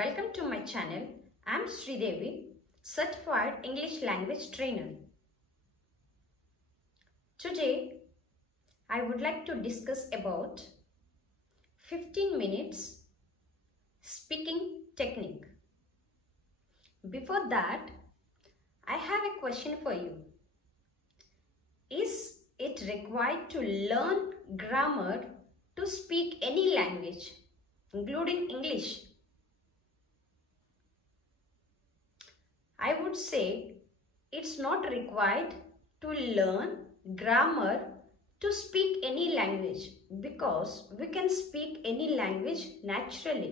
Welcome to my channel. I am Sridevi, Certified English Language Trainer. Today, I would like to discuss about 15 minutes speaking technique. Before that, I have a question for you. Is it required to learn grammar to speak any language, including English? I would say it's not required to learn grammar to speak any language because we can speak any language naturally.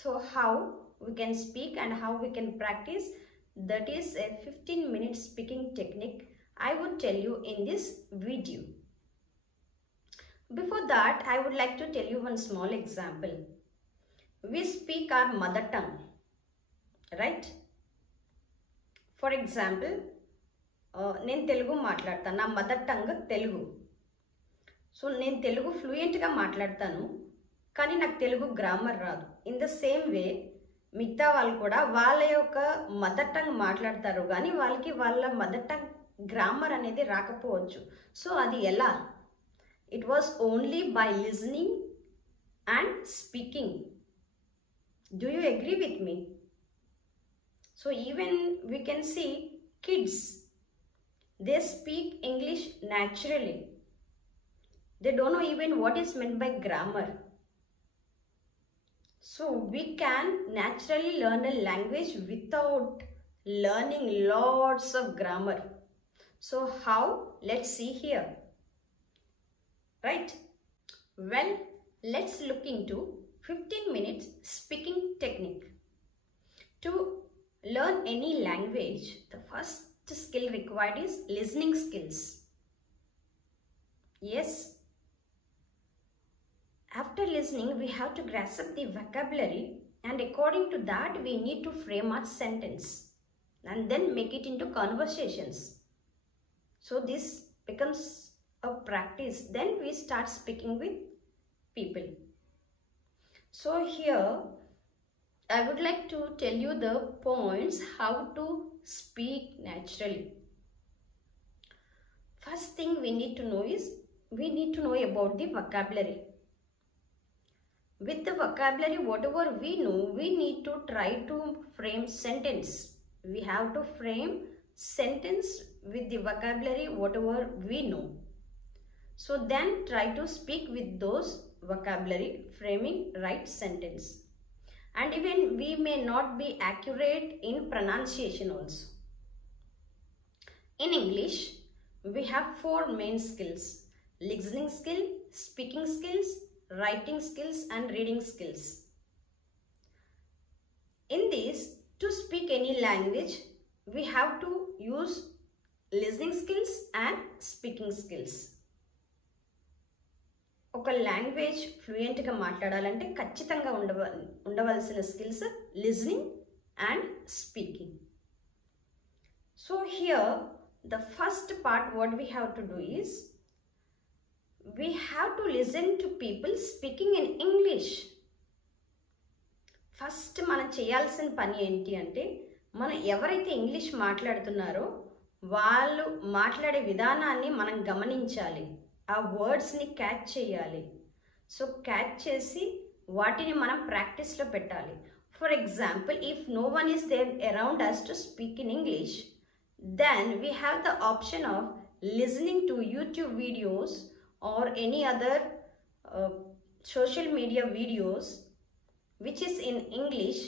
So how we can speak and how we can practice, that is a 15-minute speaking technique I would tell you in this video. Before that, I would like to tell you one small example. We speak our mother tongue, right? For example, నేను తెలుగు మాట్లాడతాను, నా mother tongue Telugu. So నేను తెలుగు ఫ్లూయెంట్గా మాట్లాడతాను, కానీ నాకు Telugu grammar రాదు. In the same way మిగతా వాళ్ళు కూడా వాళ్ళ యొక్క మదర్ టంగ్ మాట్లాడతారు, కానీ వాళ్ళకి వాళ్ళ మదర్ టంగ్ గ్రామర్ అనేది రాకపోవచ్చు. సో అది ఎలా? It was only by listening and speaking. Do you agree with me? So even we can see kids, they speak English naturally. They don't know even what is meant by grammar. So we can naturally learn a language without learning lots of grammar. So how? Let's see here. Right? Well, let's look into 15 minutes speaking technique. To learn any language, the first skill required is listening skills. Yes. After listening, we have to grasp the vocabulary, and according to that, we need to frame our sentence and then make it into conversations. So this becomes a practice. Then we start speaking with people. So here, I would like to tell you the points how to speak naturally. First thing we need to know is we need to know about the vocabulary. With the vocabulary, whatever we know, we need to try to frame sentence. We have to frame sentence with the vocabulary, whatever we know. So then try to speak with those vocabulary, framing right sentence. And even we may not be accurate in pronunciation also. In English, we have 4 main skills: listening skill, speaking skills, writing skills, and reading skills. In this, to speak any language, we have to use listening skills and speaking skills. ఒక language ఫ్లూయెంట్గా మాట్లాడాలంటే ఖచ్చితంగా ఉండవలసిన skills listening and speaking. So here the first part what we have to do is we have to listen to people speaking in English. First మనం చేయాల్సిన పని ఏంటి అంటే, మనం ఎవరైతే ఇంగ్లీష్ మాట్లాడుతున్నారో వాళ్ళు మాట్లాడే విధానాన్ని మనం గమనించాలి, ఆ వర్డ్స్ని క్యాచ్ చేయాలి. సో క్యాచ్ చేసి వాటిని మనం ప్రాక్టీస్లో పెట్టాలి. For example, if no one is there around us to speak in English, then we have the option of listening to YouTube videos or any other social media videos which is in English.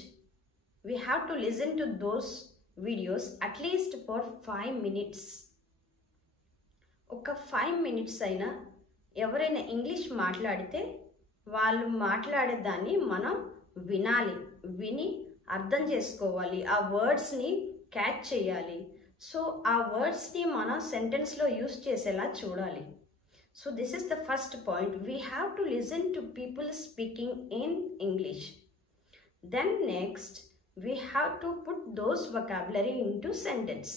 We have to listen to those videos at least for 5 minutes. ఒక 5 minutes అయినా ఎవరైనా English మాట్లాడితే వాళ్ళు మాట్లాడేదాన్ని మనం వినాలి, విని అర్థం చేసుకోవాలి, ఆ వర్డ్స్ని క్యాచ్ చేయాలి. సో ఆ వర్డ్స్ని మనం సెంటెన్స్లో యూస్ చేసేలా చూడాలి. So this is the first point. We have to listen to people speaking in English. Then next we have to put those vocabulary into sentence.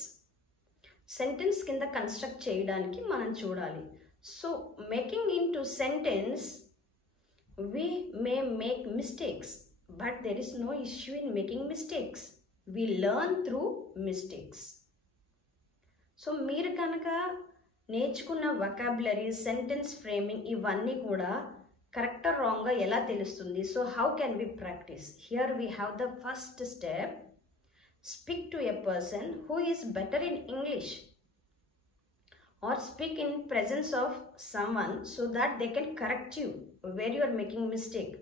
Sentence కింద కన్స్ట్రక్ట్ చేయడానికి మనం చూడాలి. So making into sentence we may make mistakes. But there is no issue in making mistakes. We learn through mistakes. So మీరు కనుక నేర్చుకున్న vocabulary, sentence framing ఇవన్నీ కూడా correct or wrong గా ఎలా తెలుస్తుంది? So how can we practice? Here we have the first step. Speak to a person who is better in English, or speak in presence of someone so that they can correct you where you are making mistake.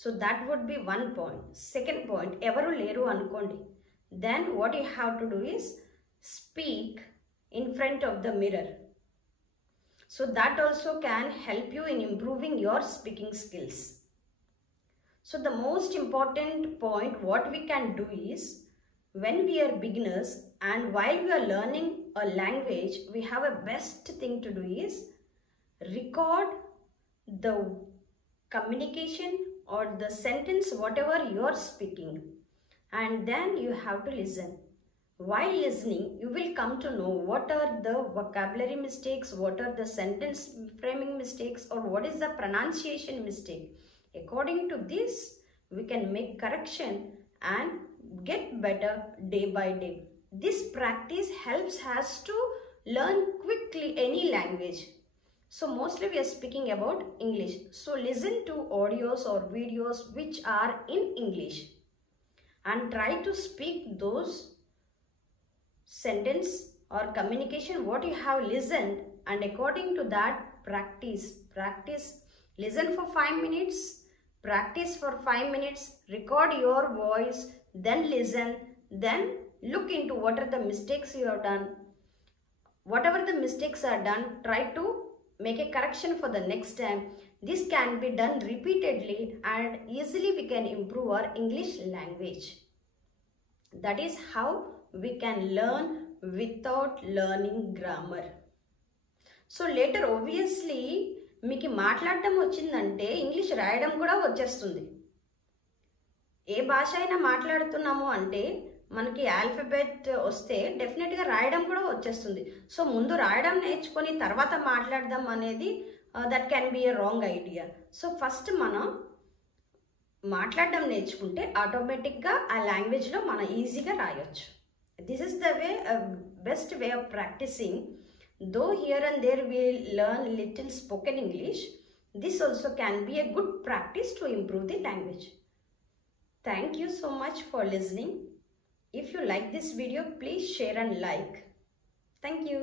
So that would be one point. Second point, evaru leru anukondi. Then what you have to do is speak in front of the mirror. So that also can help you in improving your speaking skills. So the most important point what we can do is, when we are beginners and while we are learning a language, we have a best thing to do is record the communication or the sentence whatever you are speaking, and then you have to listen. While listening, you will come to know what are the vocabulary mistakes, what are the sentence framing mistakes, or what is the pronunciation mistake. According to this, we can make correction and get better day by day. This practice helps us to learn quickly any language. So mostly we are speaking about English. So listen to audios or videos which are in English and try to speak those sentence or communication what you have listened, and according to that practice. Listen for 5 minutes, practice for 5 minutes, record your voice, then listen, then look into what are the mistakes you have done. Whatever the mistakes are done, try to make a correction for the next time. This can be done repeatedly and easily we can improve our English language. That is how we can learn without learning grammar. So later obviously మీకు మాట్లాడటం వచ్చిందంటే English రాయడం కూడా వచ్చేస్తుంది. ఏ భాష అయినా మాట్లాడుతున్నాము అంటే మనకి ఆల్ఫాబెట్ వస్తే డెఫినెట్గా రాయడం కూడా వచ్చేస్తుంది. సో ముందు రాయడం నేర్చుకొని తర్వాత మాట్లాడదాం అనేది that can be a wrong idea. So first మనం మాట్లాడడం నేర్చుకుంటే ఆటోమేటిక్గా ఆ లాంగ్వేజ్లో మనం ఈజీగా రాయొచ్చు. This is the way, best way of practicing. Though here and there we learn little spoken English, this also can be a good practice to improve the language. Thank you so much for listening. If you like this video, please share and like. Thank you.